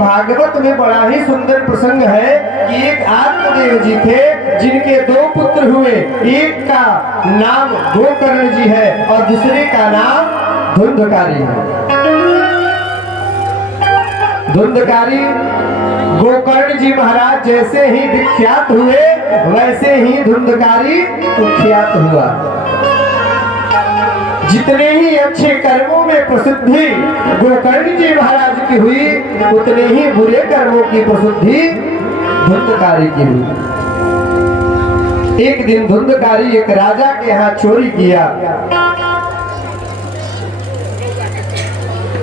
भागवत में बड़ा ही सुंदर प्रसंग है कि एक आत्मदेव जी थे जिनके दो पुत्र हुए। एक का नाम गोकर्ण जी है और दूसरे का नाम धुंधकारी है। धुंधकारी गोकर्ण जी महाराज जैसे ही विख्यात हुए वैसे ही धुंधकारी कुख्यात हुआ। जितने ही अच्छे कर्मों में प्रसिद्धि गोकर्ण जी महाराज की हुई उतने ही बुरे कर्मों की प्रसिद्धि धुंधकारी की हुई। एक दिन धुंधकारी एक राजा के यहाँ चोरी किया।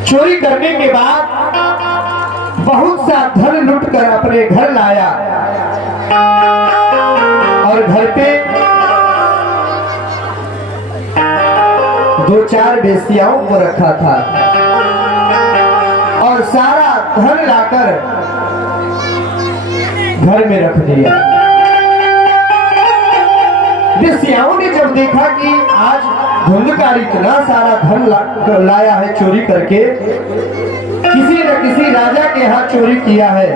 चोरी करने के बाद बहुत सा धन लूटकर अपने घर लाया और घर पे दो चार बेसियाओं को रखा था और सारा धन लाकर घर में रख दिया। बेसियाओं ने जब देखा कि आज धुंधकारी इतना सारा धन लाया है चोरी करके, किसी न किसी राजा के यहाँ चोरी किया है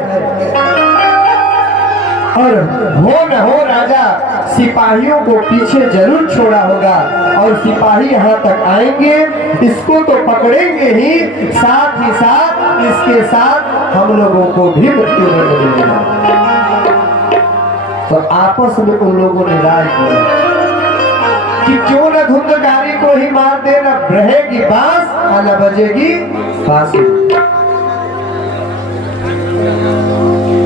और हो न हो राजा सिपाहियों को पीछे जरूर छोड़ा होगा और सिपाही यहाँ तक आएंगे, इसको तो पकड़ेंगे ही, साथ ही साथ इसके साथ हम लोगों को भी मृत्यु दंड मिलेगा। तो आपस में उन लोगों ने राय किया कि क्यों न धुंधकारी को ही मार दे, न रहेगी बांस और न बजेगी बांसुरी।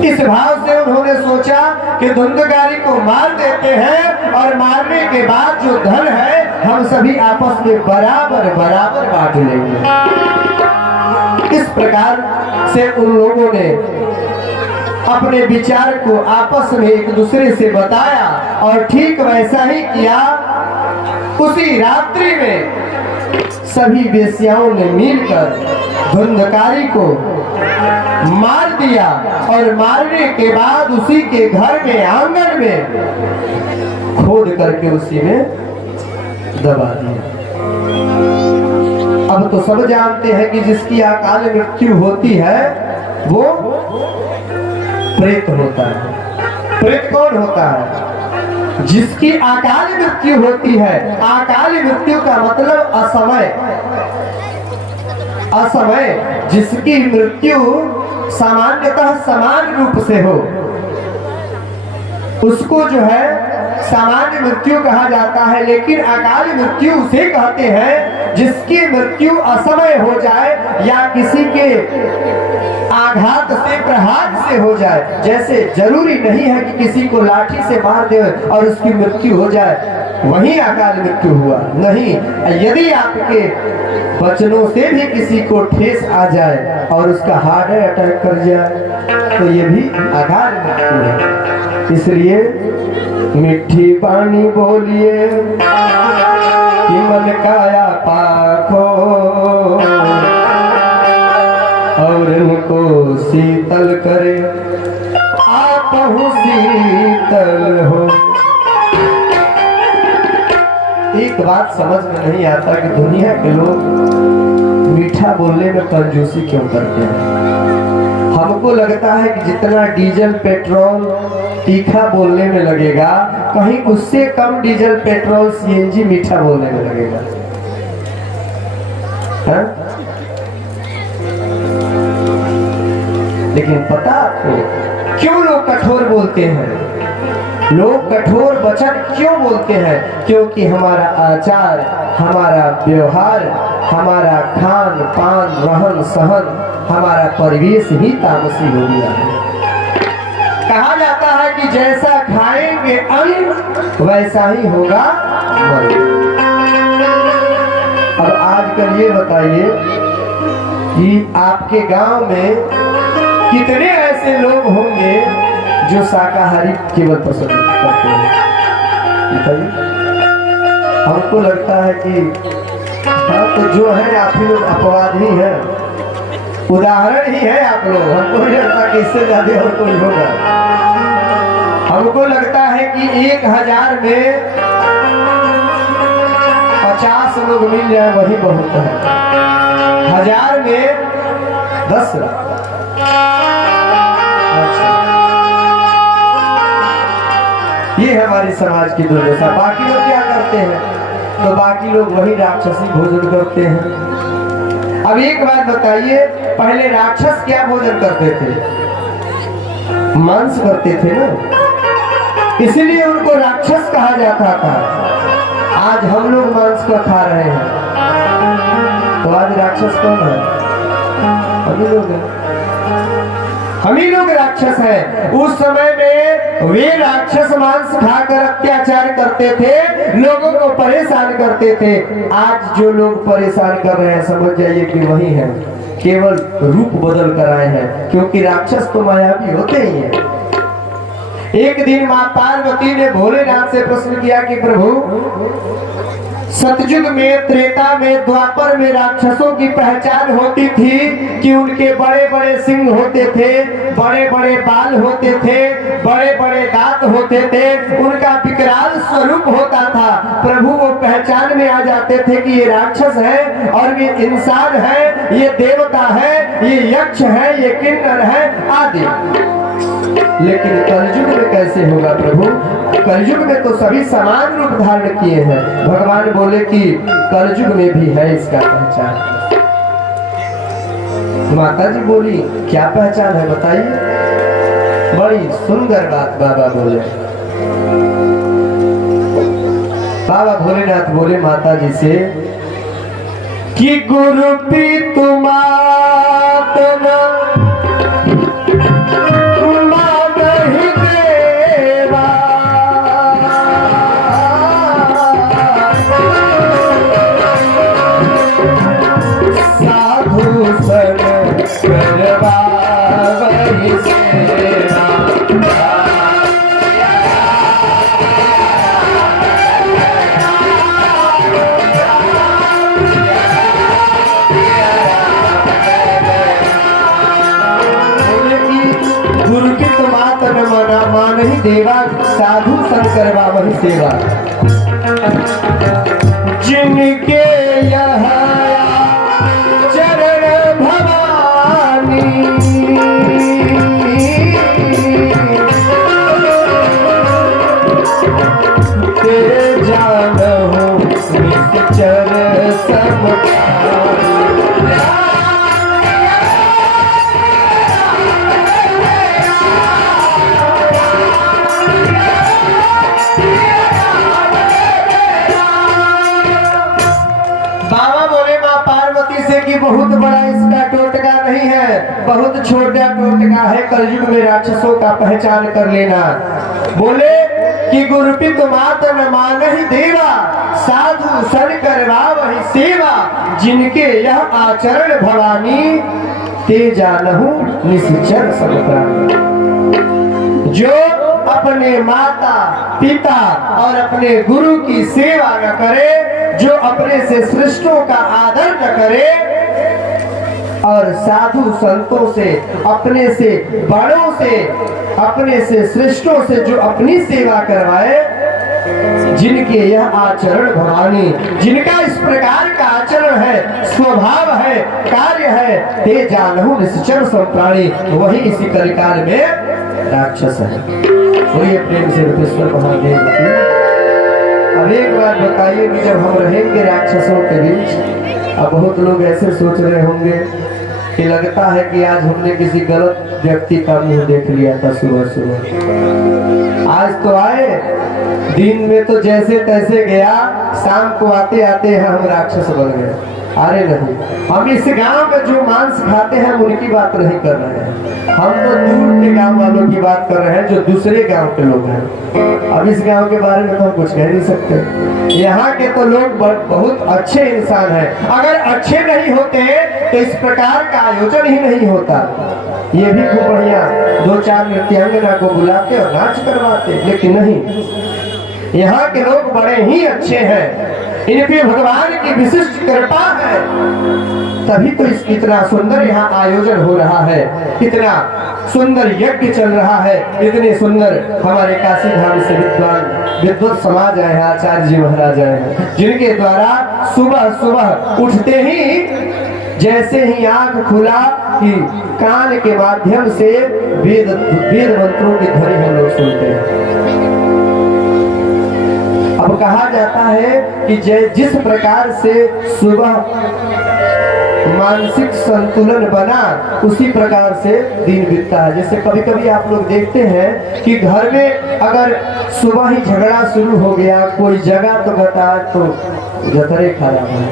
इस भाव से उन्होंने सोचा कि धुंधकारी को मार देते हैं और मारने के बाद जो धन है हम सभी आपस में बराबर बराबर बांट लेंगे। इस प्रकार से उन लोगों ने अपने विचार को आपस में एक दूसरे से बताया और ठीक वैसा ही किया। उसी रात्रि में सभी वेश्याओं ने मिलकर धुंधकारी को मार दिया और मारने के बाद उसी के घर में आंगन में खोद करके उसी में दबा दिया। अब तो सब जानते हैं कि जिसकी अकाल मृत्यु होती है वो प्रेत होता है। प्रेत कौन होता है? जिसकी अकाल मृत्यु होती है। अकाल मृत्यु का मतलब असमय। असमय जिसकी मृत्यु सामान्यतः समान रूप से हो उसको जो है सामान्य मृत्यु कहा जाता है, लेकिन अकाल मृत्यु उसे कहते हैं जिसकी मृत्यु असमय हो जाए या किसी के आघात से प्रहार से हो जाए। जैसे जरूरी नहीं है कि किसी को लाठी से मार दे और उसकी मृत्यु हो जाए वही अकाल मृत्यु हुआ, नहीं। यदि आपके बचनों से भी किसी को ठेस आ जाए और उसका हार्ट अटैक कर जाए तो ये भी अकाल मृत्यु है। इसलिए मीठी पानी बोलिए कि मन काया पाक हो और उनको शीतल करे आप शीतल हो। एक बात समझ में नहीं आता कि दुनिया के लोग मीठा बोलने में कंजूसी क्यों करते हैं। हमको लगता है कि जितना डीजल पेट्रोल तीखा बोलने में लगेगा कहीं उससे कम डीजल पेट्रोल सीएनजी मीठा बोलने में लगेगा है? लेकिन पता आपको क्यों लोग कठोर बोलते हैं? लोग कठोर वचन क्यों बोलते हैं? क्योंकि हमारा आचार, हमारा व्यवहार, हमारा खान पान, रहन सहन, हमारा परिवेश ही तामसी हो गया है। कहा जाता है कि जैसा खाएंगे अन्न वैसा ही होगा मन। अब आजकल ये बताइए कि आपके गांव में कितने ऐसे लोग होंगे जो शाकाहारी केवल पसंद करते हैं? बताइए। हमको लगता है कि हाँ तो जो है आप ही लोग अपवाद ही है, उदाहरण ही है आप लोग। हमको नहीं लगता कि इससे ज्यादा और कोई होगा। हमको लगता है कि 1000 में 50 लोग मिल जाए वही बहुत है। 1000 में 10 हमारी समाज की दुर्दशा। बाकी लोग क्या करते हैं? तो बाकी लोग वही राक्षसी भोजन करते हैं। अब एक बात बताइए, पहले राक्षस क्या भोजन करते थे? मांस करते थे ना, इसलिए उनको राक्षस कहा जाता था। आज हम लोग मांस को खा रहे हैं, तो आज राक्षस कौन है? हम ही लोग हैं, हम ही लोग राक्षस हैं। उस समय में वे राक्षस मांस खाकर अत्याचार करते थे, लोगों को परेशान करते थे। आज जो लोग परेशान कर रहे हैं, समझ जाइए कि वही है, केवल रूप बदल कर आए हैं, क्योंकि राक्षस तो मायावी होते ही हैं। एक दिन मां पार्वती ने भोलेनाथ से प्रश्न किया कि प्रभु, सतयुग में, त्रेता में, द्वापर में राक्षसों की पहचान होती थी कि उनके बड़े बड़े सिंह होते थे, बड़े बड़े बाल होते थे, बड़े बड़े दांत होते थे, उनका विकराल स्वरूप होता था। प्रभु वो पहचान में आ जाते थे कि ये राक्षस है और ये इंसान है, ये देवता है, ये यक्ष है, ये किन्नर है आदि। लेकिन कलयुग में कैसे होगा प्रभु? कलयुग में तो सभी समान रूप धारण किए हैं। भगवान बोले कि कलयुग में भी है इसका पहचान। माता जी बोली क्या पहचान है बताइए? बड़ी सुंदर बात बाबा बोले। बाबा भोलेनाथ बोले माता जी से कि गुरु पितुमातना मानहि देवा, साधु शंकर वही सेवा। जिनके यहाँ चरण भवानी, तेरे जानहु निश्चर समझानी। बहुत बड़ा इसका टोटका नहीं है, बहुत छोटा टोटका है कलयुग में राक्षसों का पहचान कर लेना। बोले कि गुरुपित मात न मानहि देवा, साधु सन करवा वही सेवा। जिनके यह आचरण भवानी, ते जानहु निश्चर सब प्राणी। जो अपने माता पिता और अपने गुरु की सेवा न करे, जो अपने से श्रेष्ठों का आदर न करे और साधु संतों से, अपने से बड़ों से, अपने से श्रेष्ठों से जो अपनी सेवा करवाए, जिनके यह आचरण भवानी, जिनका इस प्रकार का आचरण है, स्वभाव है, कार्य है, ते जानहु निश्चर सब प्राणी, वही इसी कलिकाल में राक्षस है। वही प्रेम से रूपेश्वर महादेव की। अब एक बात बताइए कि जब हम रहेंगे राक्षसों के बीच, अब बहुत लोग ऐसे सोच रहे होंगे कि लगता है कि आज हमने किसी गलत व्यक्ति का मुंह देख लिया था सुबह सुबह। आज तो आए, दिन में तो जैसे तैसे गया, शाम को आते आते हम राक्षस बन गए। अरे नहीं, हम इस गांव में जो मांस खाते हैं उनकी बात नहीं कर रहे हैं, हम तो दूर के गांव वालों की बात कर रहे हैं जो दूसरे गांव के लोग हैं। अब इस गांव के बारे में तो हम कुछ कह नहीं सकते। यहाँ के तो लोग बहुत अच्छे इंसान हैं। अगर अच्छे नहीं होते तो इस प्रकार का आयोजन ही नहीं होता। ये भी खूब बढ़िया 2-4 नृत्यांगना को बुलाते और नाच करवाते, लेकिन नहीं, यहाँ के लोग बड़े ही अच्छे हैं। इन पे भगवान की विशिष्ट कृपा है, तभी तो इतना सुंदर यहाँ आयोजन हो रहा है, इतना सुंदर यज्ञ चल रहा है, इतने सुंदर हमारे काशी धाम से विद्वत समाज आए हैं, आचार्य जी महाराज आए हैं, जिनके द्वारा सुबह सुबह उठते ही जैसे ही आंख खुला कि कान के माध्यम से वेद मंत्रों की ध्वनि हम लोग सुनते हैं। अब कहा जाता है कि जिस प्रकार से सुबह मानसिक संतुलन बना उसी प्रकार से दिन बीतता है। जैसे कभी कभी आप लोग देखते हैं कि घर में अगर सुबह ही झगड़ा शुरू हो गया, कोई जगह तो बता तो जतरे खराब है,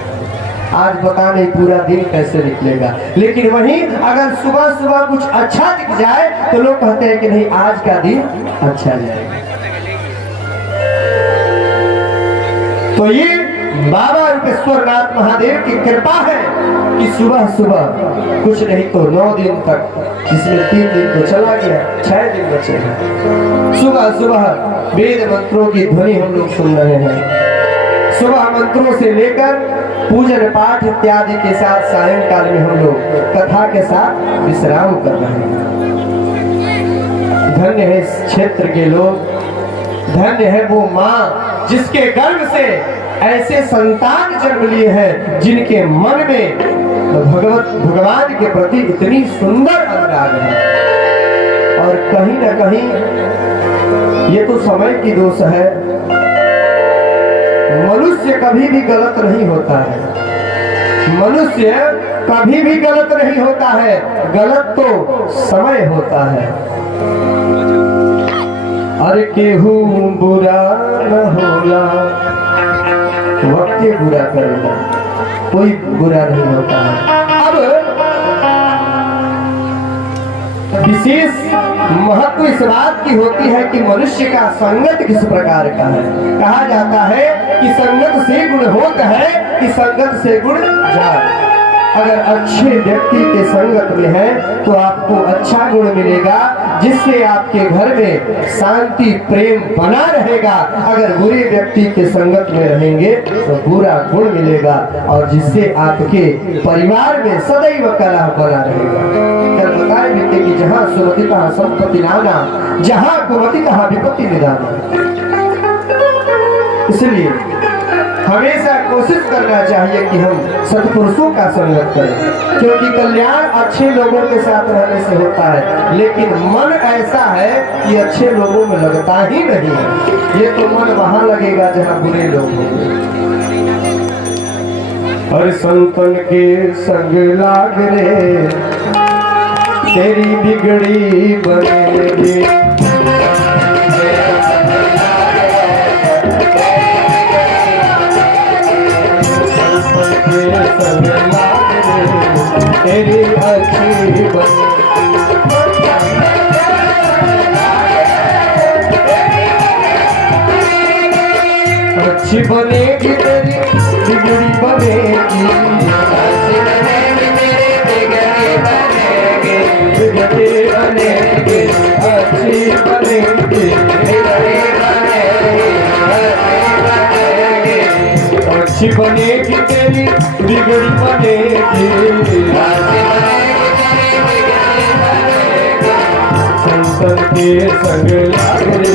आज पता नहीं पूरा दिन कैसे निकलेगा। लेकिन वहीं अगर सुबह सुबह कुछ अच्छा दिख जाए तो लोग कहते हैं कि नहीं आज का दिन अच्छा जाएगा। तो ये बाबा रूपेश्वर नाथ महादेव की कृपा है कि सुबह सुबह कुछ नहीं तो 9 दिन तक, जिसमें 3 दिन तो चला गया, 6 दिन बचे हैं। सुबह सुबह वेद मंत्रों की ध्वनि हम लोग सुन रहे हैं। सुबह मंत्रों से लेकर पूजन पाठ इत्यादि के साथ सायंकाल में हम लोग कथा के साथ विश्राम कर रहे हैं। धन्य है इस क्षेत्र के लोग, धन्य है वो माँ जिसके गर्भ से ऐसे संतान जन्म लिए हैं जिनके मन में भगवान के प्रति इतनी सुंदर अनुराग है। और कहीं न कहीं ये तो समय की दोष है, मनुष्य कभी भी गलत नहीं होता है, मनुष्य कभी भी गलत नहीं होता है, गलत तो समय होता है। अरे केहू बुरा न होला, वक्त बुरा करेगा, कोई बुरा नहीं होता है। अब विशेष महत्व इस बात की होती है कि मनुष्य का संगत किस प्रकार का है। कहा जाता है कि संगत से गुण होता है कि संगत से गुण जात। अगर अच्छे व्यक्ति के संगत में है तो आपको अच्छा गुण मिलेगा, जिससे आपके घर में शांति प्रेम बना रहेगा। अगर बुरे व्यक्ति के संगत में रहेंगे तो बुरा गुण मिलेगा, और जिससे आपके परिवार में सदैव कलह बना रहेगा। कल बताए बीते कि जहाँ सुमति कहा संपत्ति नाना, जहाँ कुमति कहा विपत्ति निदाना। इसलिए हमेशा कोशिश करना चाहिए कि हम सत्पुरुषों का संगत करें, क्योंकि कल्याण अच्छे लोगों के साथ रहने से होता है। लेकिन मन ऐसा है कि अच्छे लोगों में लगता ही नहीं है, ये तो मन वहां लगेगा जहां बुरे लोग होंगे। और संतन के संग लाग रे तेरी बिगड़ी बनेगी, तेरी अच्छी अच्छी बनेगी, तेरी बिगड़ी बनेगी, बिगड़ी बनेगी, अच्छी बनेगी, अच्छी बनेगी, तेरी बिगड़ी बनेगी, संतन के संग लाग रे।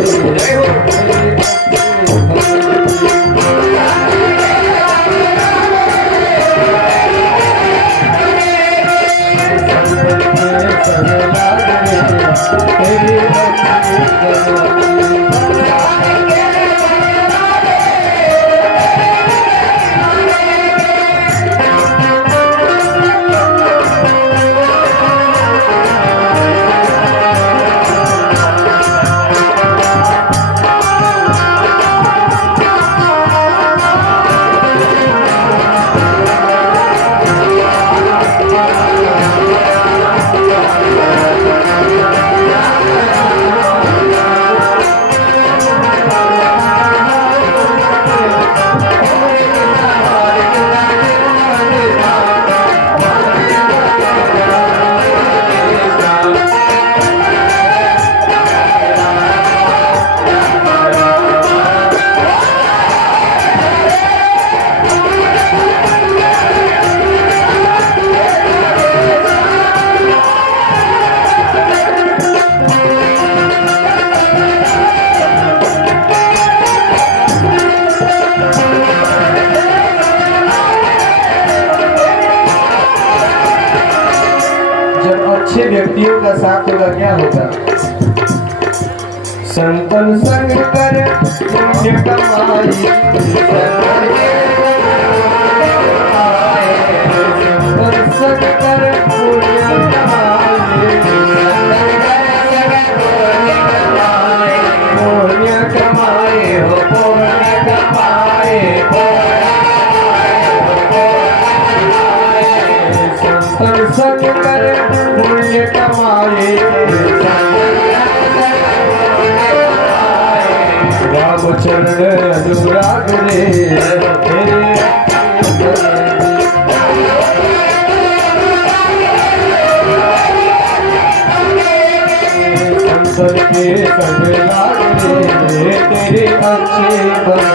व्यक्तियों का साथ होगा क्या होगा? संतन संग कर पुण्य कमाई, संतन संग कर पुण्य कमाई, पुण्य कमाए हो पुण्य कमाए, संतन संग कर पुण्य कमाए, रामचरण अनुराग रे संतन के संग लाग रे तेरे अच्छे बन।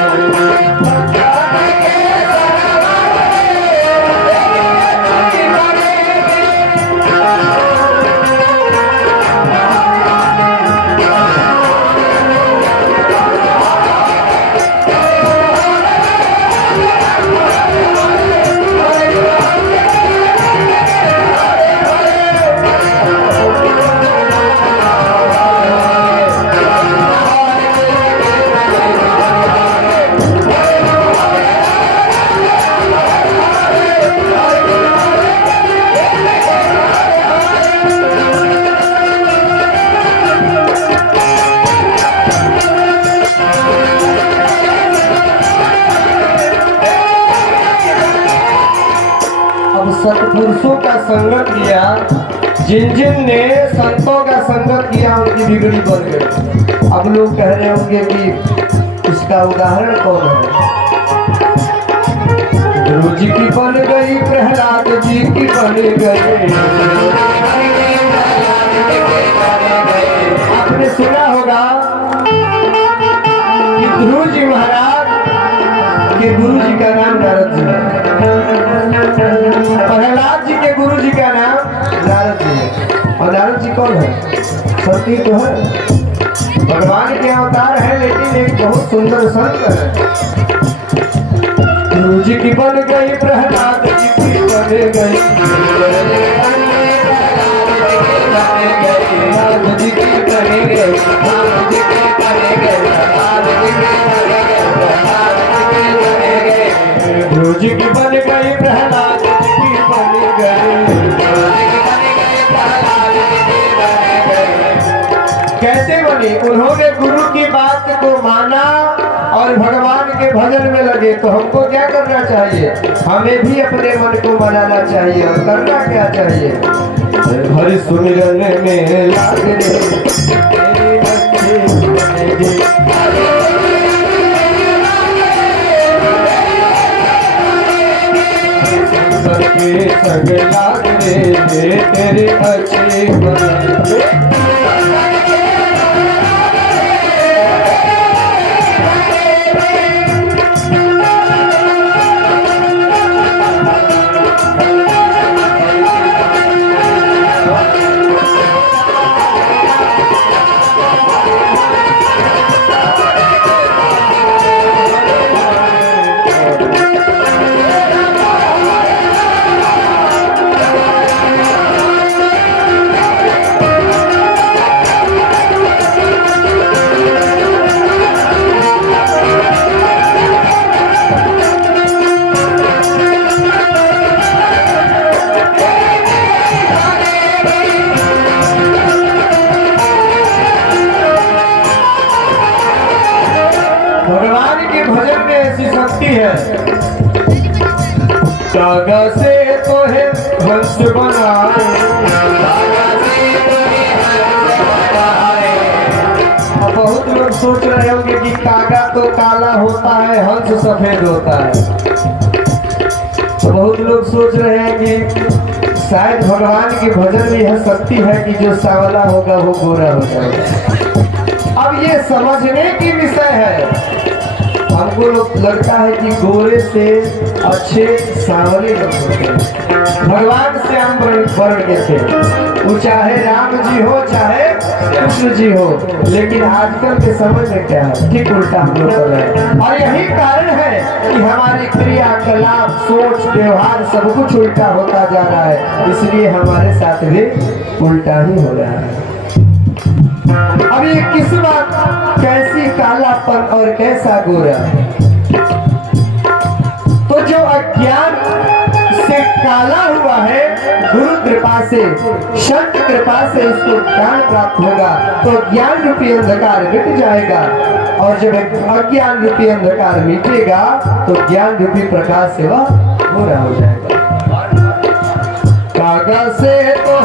सत्पुरुषों का संगत किया, जिन जिन ने संतों का संगत किया उनकी बिगड़ी बन गई। अब लोग कह रहे होंगे कि इसका उदाहरण कौन है? गुरु जी की बन गई, प्रहलाद जी की बन गई। आपने सुना होगा कि ध्रुव जी महाराज के गुरु जी का नाम नारद जी है, प्रहलाद जी के गुरु जी का नाम नारद जी है। और नारद जी कौन है? सती तो है, भगवान के अवतार है, लेकिन एक बहुत सुंदर संत है। गुरु जी की बन गई, प्रहलाद जी की बन गई, नारद जी की बन गई, नारद जी की बन गई, गुरु जी की बन गई, प्रहलाद जी की बन गई। कैसे बनी? उन्होंने गुरु की बात को माना और भगवान के भजन में लगे। तो हमको क्या करना चाहिए? हमें भी अपने मन को मनाना चाहिए। और करना क्या चाहिए? हरि सुमिरन में लाग रे तेरे बच्चे बनेंगे, सबके संग लाग रे तेरे अच्छे बनेंगे। भगवान के भजन में ऐसी शक्ति है, कागा से तो है हंस बनाए। अब बहुत लोग सोच रहे होंगे कि कागा तो काला होता है, हंस सफेद होता है। तो बहुत लोग सोच रहे हैं कि शायद भगवान के भजन में यह शक्ति है कि जो सांवला होगा वो गोरा हो जाएगा। अब ये समझने की विषय है। हमको लगता है कि गोरे से अच्छे सांवले लोग होते हैं। भगवान श्याम वर्ण के थे, वो चाहे राम जी हो चाहे कृष्ण जी हो, लेकिन आजकल के समय में क्या है, ठीक उल्टा हम लोग कर रहे हैं। और यही कारण है कि हमारी क्रियाकलाप, सोच, व्यवहार सब कुछ उल्टा होता जा रहा है। इसलिए हमारे साथ भी उल्टा ही हो रहा है। अब ये किस बात सा गोरा। तो जो अज्ञान से काला हुआ है, गुरु कृपा से, संत कृपा से उसको ज्ञान प्राप्त होगा तो ज्ञान रूपी अंधकार मिट जाएगा। और जब अज्ञान रूपी अंधकार मिटेगा तो ज्ञान रूपी प्रकाश से वह पूरा हो जाएगा। कागज से तो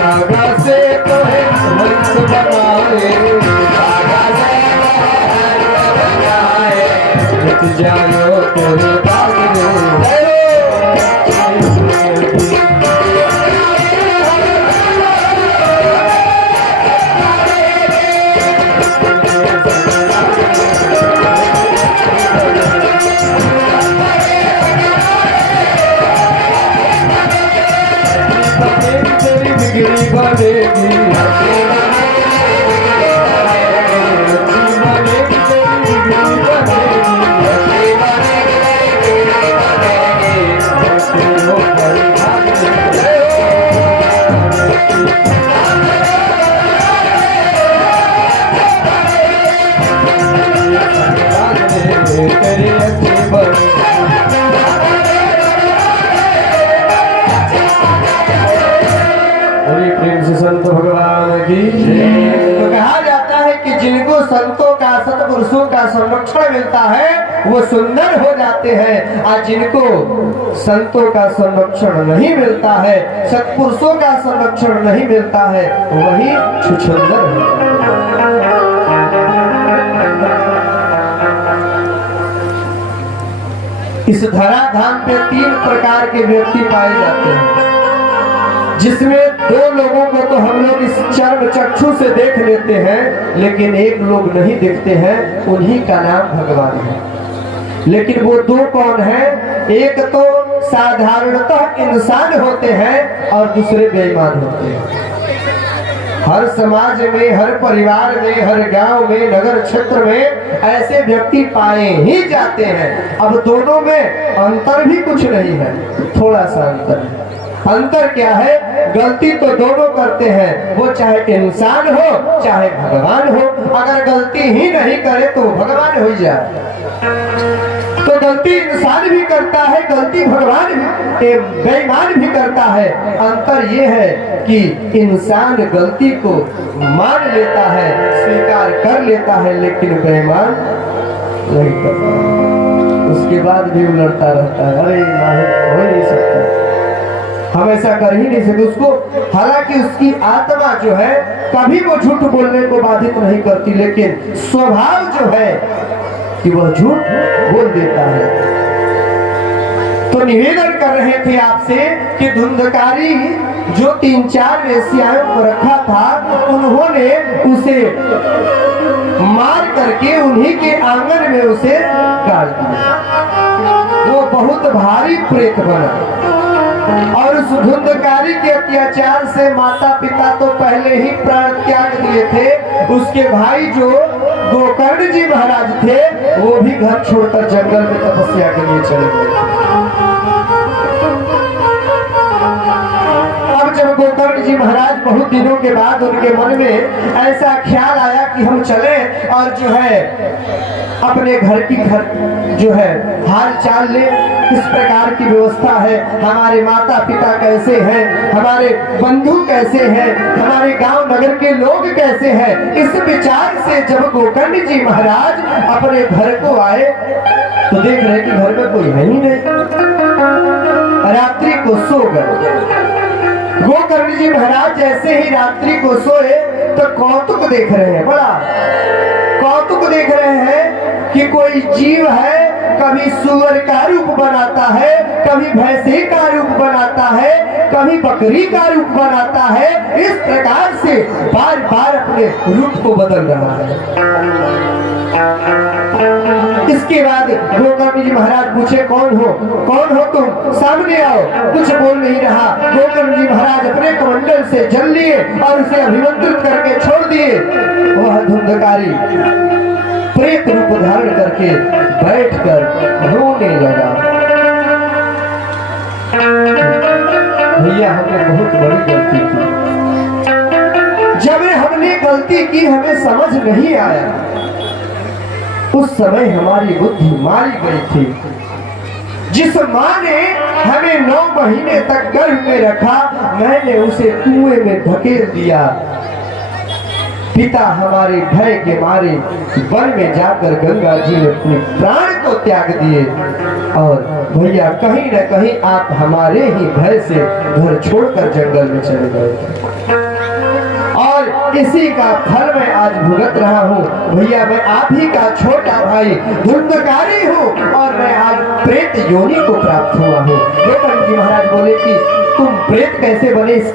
कागज से तो है हंस बनाए, मिट जाओ तेरे बाग में। संत भगवान की। तो कहा जाता है कि जिनको संतों का, सतपुरुषों का संरक्षण मिलता है वो सुंदर हो जाते हैं, और जिनको संतों का संरक्षण नहीं मिलता है, सतपुरुषों का संरक्षण नहीं मिलता है, वही छुछुंदर है। इस धराधाम पे 3 प्रकार के व्यक्ति पाए जाते हैं, जिसमें 2 लोगों को तो हम लोग इस चर्म चक्षु से देख लेते हैं, लेकिन एक लोग नहीं देखते हैं, उन्हीं का नाम भगवान है। लेकिन वो 2 कौन है? एक तो साधारणतः इंसान होते हैं और दूसरे बेईमान होते हैं। हर समाज में, हर परिवार में, हर गांव में, नगर क्षेत्र में ऐसे व्यक्ति पाए ही जाते हैं। अब दोनों में अंतर भी कुछ नहीं है, थोड़ा सा अंतर है। अंतर क्या है? गलती तो दोनों करते हैं, वो चाहे इंसान हो चाहे भगवान हो। अगर गलती ही नहीं करे तो भगवान हो जाए। तो गलती इंसान भी करता है, गलती भगवान भी, बेईमान भी करता है। अंतर ये है कि इंसान गलती को मान लेता है, स्वीकार कर लेता है, लेकिन बेईमान नहीं करता, उसके बाद भी उलटता रहता है, अरे नहीं हो नहीं सकता, हम ऐसा कर ही नहीं सकते उसको। हालांकि उसकी आत्मा जो है कभी वो झूठ बोलने को बाधित नहीं करती, लेकिन स्वभाव जो है कि वह झूठ बोल देता है। तो निवेदन कर रहे थे आपसे कि धुंधकारी जो 3-4 वेश्याओं को रखा था, उन्होंने उसे मार करके उन्हीं के आंगन में उसे गाड़ दिया। वो बहुत भारी प्रेत बना, और उस धुंधकारी के अत्याचार से माता पिता तो पहले ही प्राण त्याग दिए थे। उसके भाई जो गोकर्ण जी महाराज थे, वो भी घर छोड़कर जंगल में तपस्या के लिए चले गए। अब जब गोकर्ण जी महाराज बहुत दिनों के बाद उनके मन में ऐसा ख्याल आया कि हम चले और जो है अपने घर की जो है हाल चाल ले, किस प्रकार की व्यवस्था है, हमारे माता पिता कैसे हैं, हमारे बंधु कैसे हैं, हमारे गांव नगर के लोग कैसे हैं। इस विचार से जब गोकर्ण जी महाराज अपने घर को आए तो देख रहे कि घर में कोई है ही नहीं। रात्रि को सो गए। गोकर्ण जी महाराज जैसे ही रात्रि को सोए तो कौतुक देख रहे हैं, बड़ा कौतुक देख रहे हैं कि कोई जीव है, कभी सूअर का रूप बनाता है, कभी भैंसे का रूप बनाता है, कभी बकरी का रूप बनाता है। इस प्रकार से बार बार अपने रूप को बदल रहा है। इसके बाद गोकर्ण जी महाराज पूछे, कौन हो तुम, सामने आओ। कुछ बोल नहीं रहा। गोकर्ण जी महाराज अपने कमंडल से जल लिए और उसे अभिमंत्रित करके छोड़ दिए। वह धुंधकारी प्रेत रूप धारण करके बैठकर रोने लगा। भैया हमने बहुत बड़ी गलती की। जब हमने गलती की हमें समझ नहीं आया, उस समय हमारी बुद्धि मारी गई थी। जिस माँ ने हमें 9 महीने तक गर्भ में रखा, मैंने उसे कुएं में धकेल दिया। पिता हमारे भय के मारे वन में जाकर गंगा जी ने अपने प्राण को त्याग दिए। और भैया कहीं न कहीं आप हमारे ही भय से घर छोड़कर जंगल में चले गए और इसी का फल मैं आज भुगत रहा हूँ। भैया मैं आप ही का छोटा भाई धुंधकारी हूँ और मैं आज प्रेत योनि को प्राप्त हुआ हूँ। पंडित जी महाराज बोले कि तुम प्रेत कैसे बने, इस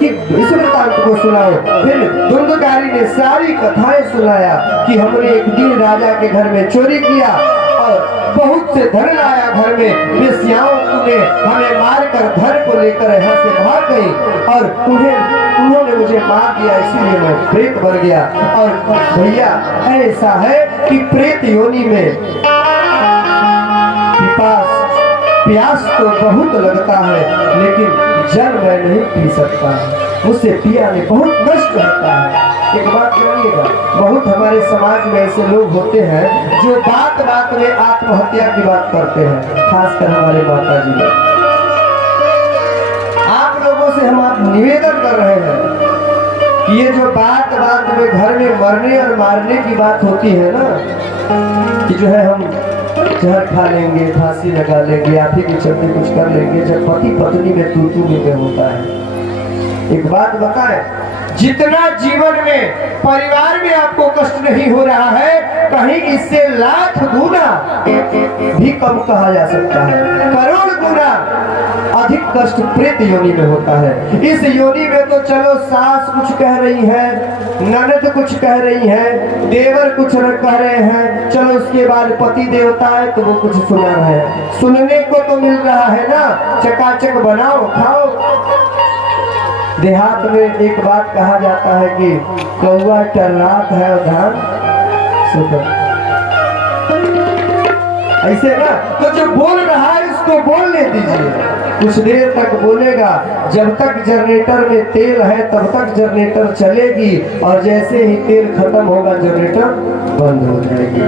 वृत्तांत को सुनाओ। फिर धुंधकारी ने सारी कथाएं सुनाया कि हमने एक दिन राजा के घर में चोरी किया और बहुत से धन लाया घर में। वेश्याओं ने हमें मारकर धन को लेकर यहाँ से भाग गई और उन्होंने मुझे मार दिया, इसीलिए मैं प्रेत बन गया। और भैया ऐसा है कि प्रेत योनि में प्यास तो बहुत लगता है, लेकिन जल मैं नहीं पी सकता, मुझसे पिया में बहुत कष्ट होता है। एक बात जानिएगा, बहुत हमारे समाज में ऐसे लोग होते हैं जो बात बात में आत्महत्या की बात करते हैं, खासकर हमारे माता जी लोग। आप लोगों से हम आप निवेदन कर रहे हैं कि ये जो बात बात में घर में मरने और मारने की बात होती है ना, कि जो है हम जहर खा लेंगे, फांसी लगा लेंगे, आप ही के चलते कुछ कर लेंगे, जब पति पत्नी में तू में होता है। एक बात बताएं, जितना जीवन में परिवार में आपको कष्ट नहीं हो रहा है, कहीं इससे लाख गुना भी कम कहा जा सकता है, करोड़ गुना अधिक कष्ट प्रेत योनि में होता है। इस योनि में तो चलो सास कुछ कह रही है, ननद कुछ कह रही है, देवर कुछ कह रहे हैं, चलो उसके बाद पति देवता है तो वो कुछ सुना रहे हैं, सुनने को तो मिल रहा है ना, चकाचक बनाओ खाओ। देहात में एक बात कहा जाता है कि कौआ टर्रात है और धान सुतर, ऐसे ना। तो जो बोल रहा है उसको बोलने दीजिए, कुछ देर तक बोलेगा। जब तक जनरेटर में तेल है तब तक जनरेटर चलेगी, और जैसे ही तेल खत्म होगा जनरेटर बंद हो जाएगी।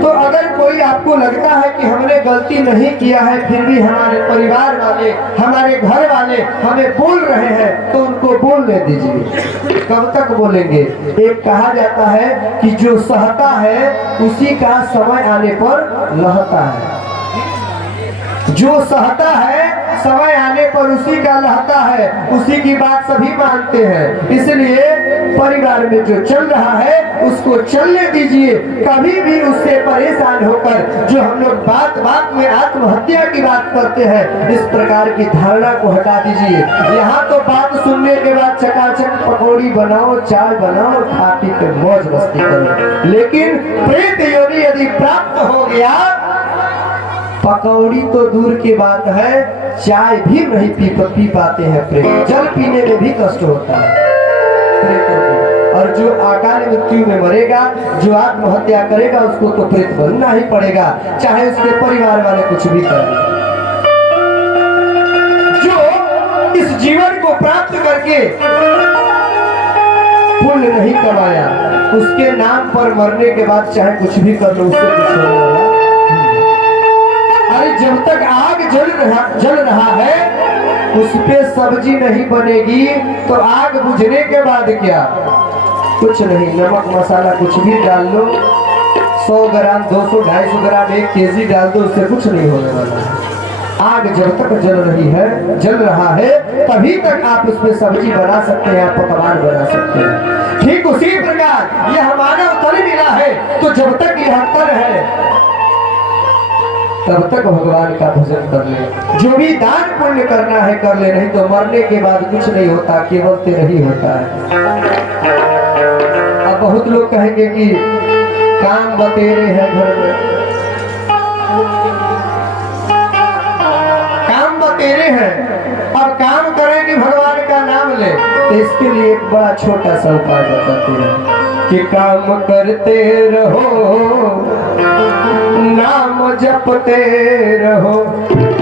तो अगर कोई आपको लगता है कि हमने गलती नहीं किया है, फिर भी हमारे परिवार वाले, हमारे घर वाले हमें बोल रहे हैं, तो उनको बोलने दीजिए। कब तक बोलेंगे? एक कहा जाता है कि जो सहता है उसी का समय आने पर लहता है। जो सहता है समय आने पर उसी का लहता है, उसी की बात सभी मानते हैं। इसलिए परिवार में जो चल रहा है उसको चलने दीजिए। कभी भी उससे परेशान होकर जो हम लोग बात बात में आत्महत्या की बात करते हैं, इस प्रकार की धारणा को हटा दीजिए। यहाँ तो बात सुनने के बाद चकाचक पकौड़ी बनाओ, चाय बनाओ, खा पी के मौज मस्ती करो। लेकिन प्रेत योनि यदि प्राप्त हो गया, पकौड़ी तो दूर की बात है, चाय भी नहीं पी पाते हैं प्रेत। जल पीने में भी कष्ट होता है प्रेतों को। और जो अकाल मृत्यु में मरेगा, जो आत्महत्या करेगा, उसको तो प्रेत बनना ही पड़ेगा, चाहे उसके परिवार वाले कुछ भी करें। जो इस जीवन को प्राप्त करके पुण्य नहीं कमाया, उसके नाम पर मरने के बाद चाहे कुछ भी कर लो, उससे कुछ होने वाला। अरे जब तक आग जल रहा है उस पे सब्जी नहीं बनेगी, तो आग बुझने के बाद क्या? कुछ नहीं, नमक मसाला कुछ भी डाल लो, 100 ग्राम 200 250 ग्राम 1 केजी डाल दो, उससे कुछ नहीं होने वाला है। आग जब तक जल रहा है तभी तक आप उसमें सब्जी बना सकते हैं, पकवान बना सकते हैं। ठीक उसी प्रकार यह मानव तन मिला है, तो जब तक यह तन है तब तक भगवान का भजन कर ले। जो भी दान पुण्य करना है कर ले, नहीं तो मरने के बाद कुछ नहीं होता, केवल तेरा ही होता है। अब बहुत लोग कहेंगे कि काम बतेरे हैं घर में, काम बतेरे हैं, अब काम करें कि भगवान का नाम ले। तो इसके लिए एक बड़ा छोटा सा उपाय बताते हैं कि काम करते रहो जपते रहो।